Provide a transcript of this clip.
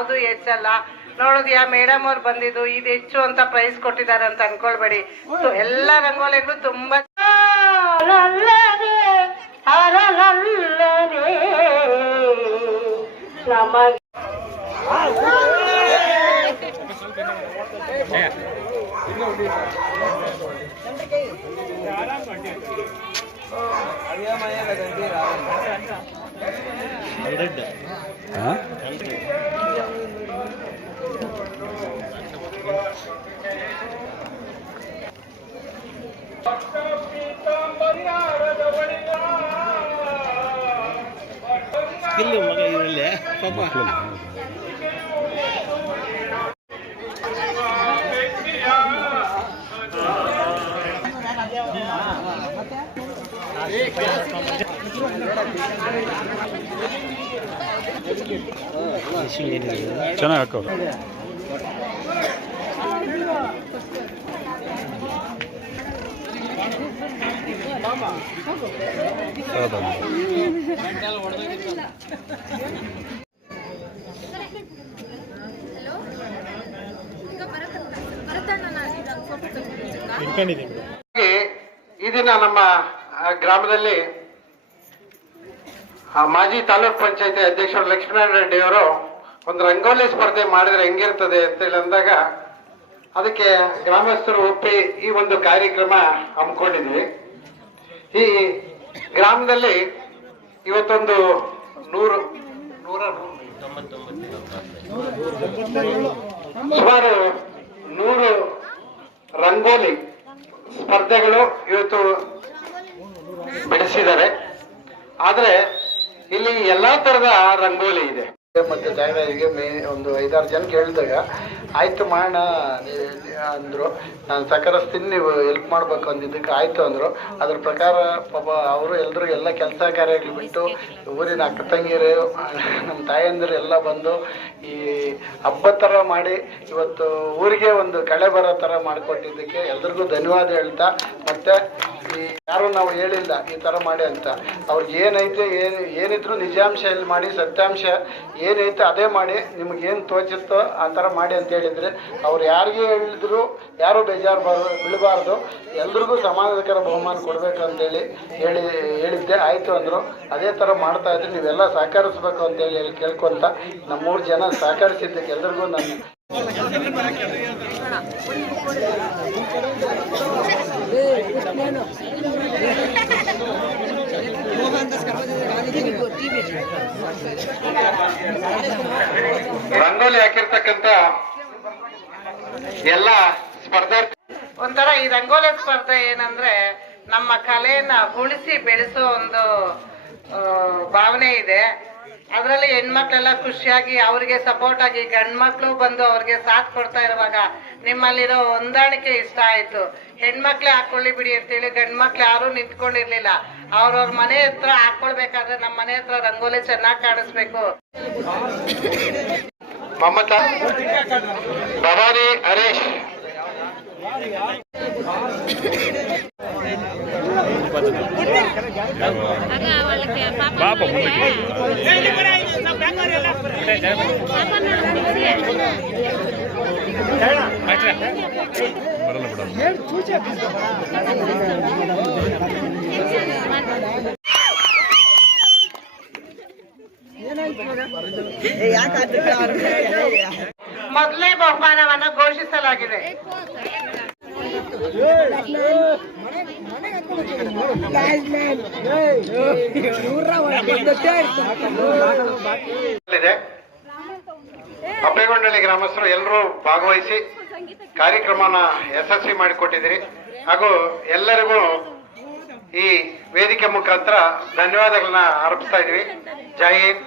ಯಾವುದು ಹೆಚ್ಚಲ್ಲ. ನೋಡಿದ್ಯಾ ಮೇಡಮ್ ಅವ್ರು ಬಂದಿದ್ದು ಇದು ಹೆಚ್ಚು ಅಂತ ಪ್ರೈಸ್ ಕೊಟ್ಟಿದ್ದಾರೆ ಅಂತ ಅನ್ಕೊಳ್ಬೇಡಿ. ಎಲ್ಲ ರಂಗೋಲಿಗಳು ತುಂಬಾ ಚೆನ್ನಾಗಿ ಹಾಕೋರು. ಈ ದಿನ ನಮ್ಮ ಗ್ರಾಮದಲ್ಲಿ ಮಾಜಿ ತಾಲೂಕ್ ಪಂಚಾಯತಿ ಅಧ್ಯಕ್ಷರು ಲಕ್ಷ್ಮೀನಾರಾಯಣ ರೆಡ್ಡಿ ಅವರು ಒಂದು ರಂಗೋಲಿ ಸ್ಪರ್ಧೆ ಮಾಡಿದ್ರೆ ಹೆಂಗಿರ್ತದೆ ಅಂತೇಳಿ ಅಂದಾಗ ಅದಕ್ಕೆ ಗ್ರಾಮಸ್ಥರು ಒಪ್ಪಿ ಈ ಒಂದು ಕಾರ್ಯಕ್ರಮ ಹಮ್ಮಿಕೊಂಡಿದ್ವಿ. ಈ ಗ್ರಾಮದಲ್ಲಿ ಇವತ್ತೊಂದು ಸುಮಾರು 100 ರಂಗೋಲಿ ಸ್ಪರ್ಧೆಗಳು ಇವತ್ತು ಬಿಡಿಸಿದ್ದಾರೆ. ಆದ್ರೆ ಇಲ್ಲಿ ಎಲ್ಲಾ ತರದ ರಂಗೋಲಿ ಇದೆ. ಮತ್ತೆ ಜಾಗರಿಗೆ ಒಂದು 5-6 ಜನ ಕೇಳಿದಾಗ ಆಯ್ತು ಮಾಡೋಣ ಅಂದ್ರು. ನಾನು ಸಹಕರಿಸ್ತೀನಿ, ನೀವು ಹೆಲ್ಪ್ ಮಾಡ್ಬೇಕು ಅಂದಿದ್ದಕ್ಕೆ ಆಯ್ತು ಅಂದ್ರು. ಅದ್ರ ಪ್ರಕಾರ ಪಾಪ ಅವರು ಎಲ್ರು ಎಲ್ಲ ಕೆಲಸ ಕಾರ್ಯಗಳು ಬಿಟ್ಟು ಊರಿನ ಅಕ್ಕ ತಂಗಿರು ನಮ್ಮ ತಾಯಂದಿರು ಎಲ್ಲ ಬಂದು ಈ ಹಬ್ಬದ ಥರ ಮಾಡಿ ಇವತ್ತು ಊರಿಗೆ ಒಂದು ಕಳೆ ಬರೋ ಥರ ಮಾಡಿಕೊಟ್ಟಿದ್ದಕ್ಕೆ ಎಲ್ರಿಗೂ ಧನ್ಯವಾದ ಹೇಳ್ತಾ, ಮತ್ತೆ ಈ ಯಾರು ನಾವು ಹೇಳಿಲ್ಲ ಈ ಥರ ಮಾಡಿ ಅಂತ, ಅವ್ರಿಗೆ ಏನೈತೆ ಏನಿದ್ರು ನಿಜಾಂಶ ಇಲ್ಲಿ ಮಾಡಿ, ಸತ್ಯಾಂಶ ಏನೈತೆ ಅದೇ ಮಾಡಿ, ನಿಮ್ಗೇನು ತೋಚುತ್ತೋ ಆ ಥರ ಮಾಡಿ ಅಂತ ಹೇಳಿದರೆ ಅವ್ರು ಯಾರಿಗೆ ಹೇಳಿದ್ರು ಯಾರು ಬೀಳಬಾರ್ದು, ಎಲ್ರಿಗೂ ಸಮಾಧಾನಕರ ಬಹುಮಾನ ಕೊಡಬೇಕು ಅಂತೇಳಿ ಹೇಳಿದ್ದೆ. ಆಯಿತು ಅಂದರು. ಅದೇ ಥರ ಮಾಡ್ತಾ ಇದ್ರಿ, ನೀವೆಲ್ಲ ಸಹಕರಿಸ್ಬೇಕು ಅಂತೇಳಿ ಕೇಳ್ಕೊಂತ ನಮ್ಮೂರು ಜನ ಸಹಕರಿಸಿದ್ದಕ್ಕೆ ಎಲ್ರಿಗೂ ನಾನು ರಂಗೋಲಿ ಹಾಕಿರ್ತಕ್ಕಂಥ ಎಲ್ಲ ಸ್ಪರ್ಧಾರ್ಥಿ ಒಂಥರ ಈ ರಂಗೋಲಿ ಸ್ಪರ್ಧೆ ಏನಂದ್ರೆ ನಮ್ಮ ಕಲೆಯನ್ನ ಉಳಿಸಿ ಬೆಳೆಸೋ ಒಂದು ಭಾವನೆ ಇದೆ. ಅದರಲ್ಲಿ ಹೆಣ್ಮಕ್ಳೆಲ್ಲ ಖುಷಿಯಾಗಿ ಅವ್ರಿಗೆ ಸಪೋರ್ಟ್ ಆಗಿ ಗಂಡ್ಮಕ್ಳು ಬಂದು ಅವ್ರಿಗೆ ಸಾಥ್ ಕೊಡ್ತಾ ಇರುವಾಗ ನಿಮ್ಮಲ್ಲಿರೋ ಹೊಂದಾಣಿಕೆ ಇಷ್ಟ ಆಯ್ತು. ಹೆಣ್ಮಕ್ಳೇ ಹಾಕೊಳ್ಳಿ ಬಿಡಿ ಅಂತೇಳಿ ಗಂಡ್ಮಕ್ಳು ಯಾರು ನಿಂತ್ಕೊಂಡಿರ್ಲಿಲ್ಲ. ಅವ್ರವ್ರ ಮನೆ ಹತ್ರ ಹಾಕೊಳ್ಬೇಕಾದ್ರೆ ನಮ್ಮ ಮನೆ ಹತ್ರ ರಂಗೋಲಿ ಚೆನ್ನಾಗಿ ಕಾಣಿಸ್ಬೇಕು. ಮಮತಾ, ಭವಾನಿ, ಹರೀಶ್ ಮೊದಲನೇ ಬಹುಮಾನವನ್ನು ಘೋಷಿಸಲಾಗಿದೆ. ಅಪ್ಪೇಗೊಂಡಳ್ಳಿ ಗ್ರಾಮಸ್ಥರು ಎಲ್ಲರೂ ಭಾಗವಹಿಸಿ ಕಾರ್ಯಕ್ರಮನ ಯಶಸ್ವಿ ಮಾಡಿಕೊಟ್ಟಿದ್ದೀರಿ. ಹಾಗೂ ಎಲ್ಲರಿಗೂ ಈ ವೇದಿಕೆ ಮುಖಾಂತರ ಧನ್ಯವಾದಗಳನ್ನ ಅರ್ಪಿಸ್ತಾ ಇದ್ವಿ. ಜೈ ಹಿಂದ್.